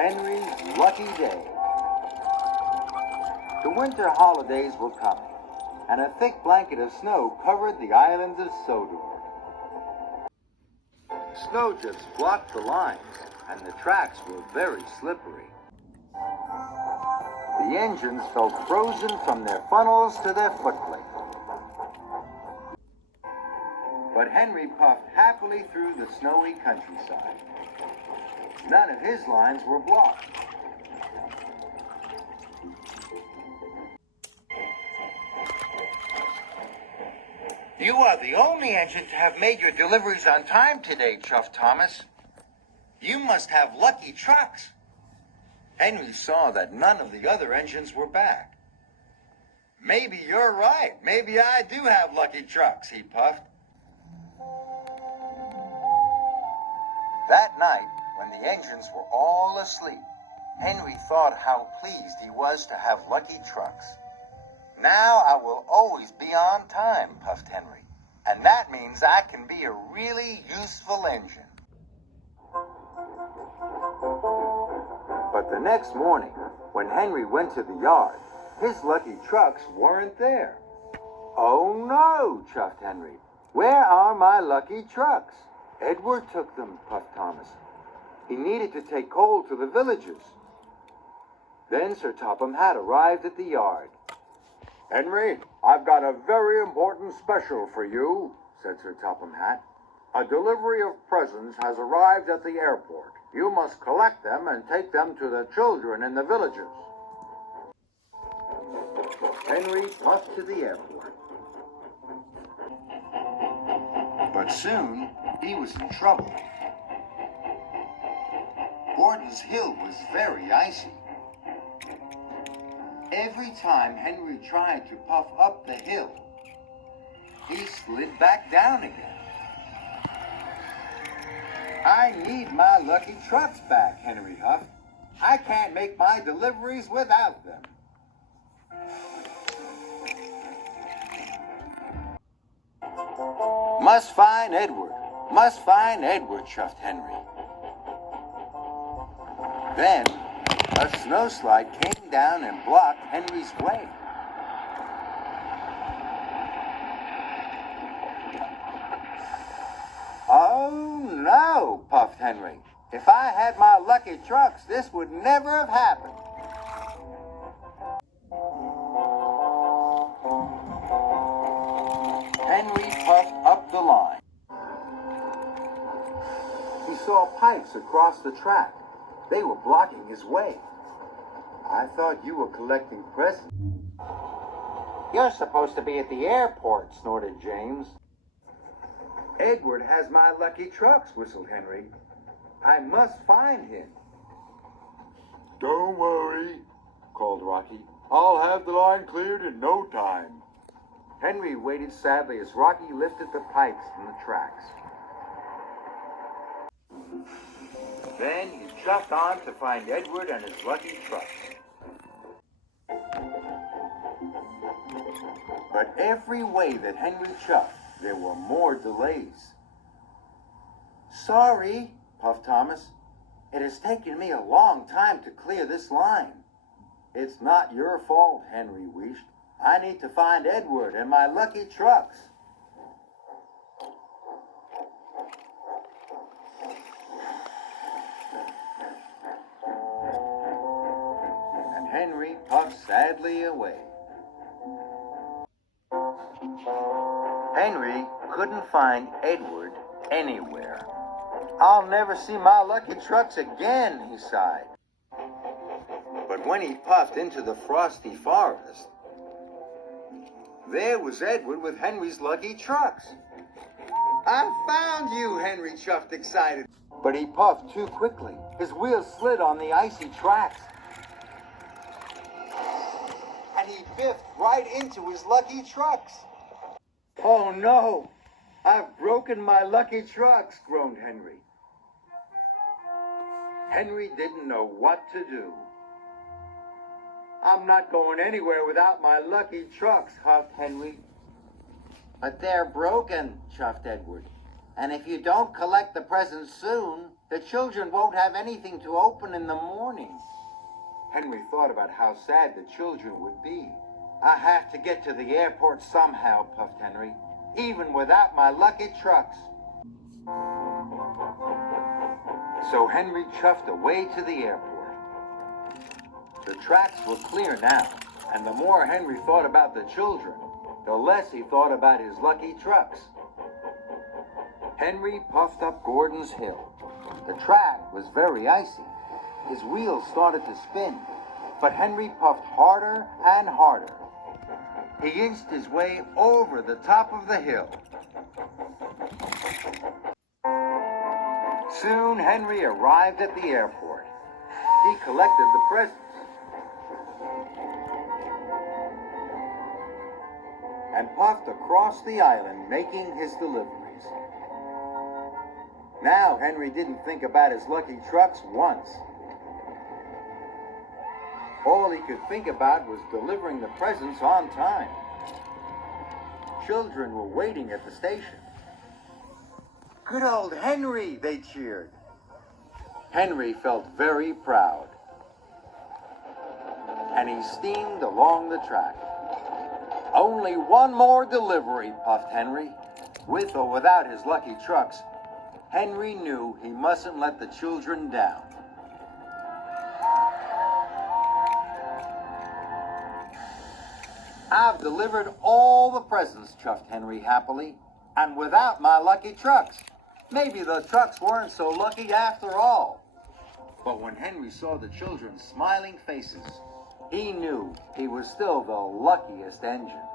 Henry's lucky day. The winter holidays were coming, and a thick blanket of snow covered the island of Sodor. Snow just blocked the lines, and the tracks were very slippery. The engines felt frozen from their funnels to their footplates. But Henry puffed happily through the snowy countryside. None of his lines were blocked. You are the only engine to have made your deliveries on time today, Chuff Thomas. You must have lucky trucks. Henry saw that none of the other engines were back. Maybe you're right. Maybe I do have lucky trucks, he puffed. That night, when the engines were all asleep, Henry thought how pleased he was to have lucky trucks. Now I will always be on time, puffed Henry. And that means I can be a really useful engine. But the next morning, when Henry went to the yard, his lucky trucks weren't there. Oh no, chuffed Henry. Where are my lucky trucks? Edward took them, puffed Thomas. He needed to take coal to the villagers. Then Sir Topham Hatt arrived at the yard. Henry, I've got a very important special for you, said Sir Topham Hatt. A delivery of presents has arrived at the airport. You must collect them and take them to the children in the villages. Henry puffed to the airport. But soon he was in trouble. Gordon's Hill was very icy. Every time Henry tried to puff up the hill, he slid back down again. I need my lucky trucks back, Henry huffed. I can't make my deliveries without them. Must find Edward, chuffed Henry. Then, a snowslide came down and blocked Henry's way. Oh no, puffed Henry. If I had my lucky trucks, this would never have happened. Henry puffed up the line. He saw pipes across the track. They were blocking his way. I thought you were collecting presents. You're supposed to be at the airport, snorted James. Edward has my lucky trucks, whistled Henry. I must find him. Don't worry, called Rocky. I'll have the line cleared in no time. Henry waited sadly as Rocky lifted the pipes from the tracks. Then he chuffed on to find Edward and his lucky trucks. But every way that Henry chuffed, there were more delays. Sorry, puffed Thomas. It has taken me a long time to clear this line. It's not your fault, Henry wheezed. I need to find Edward and my lucky trucks. And Henry puffed sadly away. Henry couldn't find Edward anywhere. I'll never see my lucky trucks again, he sighed. But when he puffed into the frosty forest, there was Edward with Henry's lucky trucks. I found you, Henry chuffed excited. But he puffed too quickly. His wheels slid on the icy tracks. And he biffed right into his lucky trucks. Oh no, I've broken my lucky trucks, groaned Henry. Henry didn't know what to do. I'm not going anywhere without my lucky trucks, huffed Henry. But they're broken, chuffed Edward. And if you don't collect the presents soon, The children won't have anything to open in the morning. Henry thought about how sad the children would be. I have to get to the airport somehow, puffed Henry, even without my lucky trucks. So Henry chuffed away to the airport. The tracks were clear now, and the more Henry thought about the children, the less he thought about his lucky trucks. Henry puffed up Gordon's Hill. The track was very icy. His wheels started to spin, but Henry puffed harder and harder. He inched his way over the top of the hill. Soon Henry arrived at the airport. He collected the presents and puffed across the island, making his deliveries. Now Henry didn't think about his lucky trucks once. All he could think about was delivering the presents on time. Children were waiting at the station. Good old Henry, they cheered. Henry felt very proud. And he steamed along the track. Only one more delivery, puffed Henry. With or without his lucky trucks, Henry knew he mustn't let the children down. I've delivered all the presents, chuffed Henry happily, and without my lucky trucks. Maybe the trucks weren't so lucky after all. But when Henry saw the children's smiling faces, he knew he was still the luckiest engine.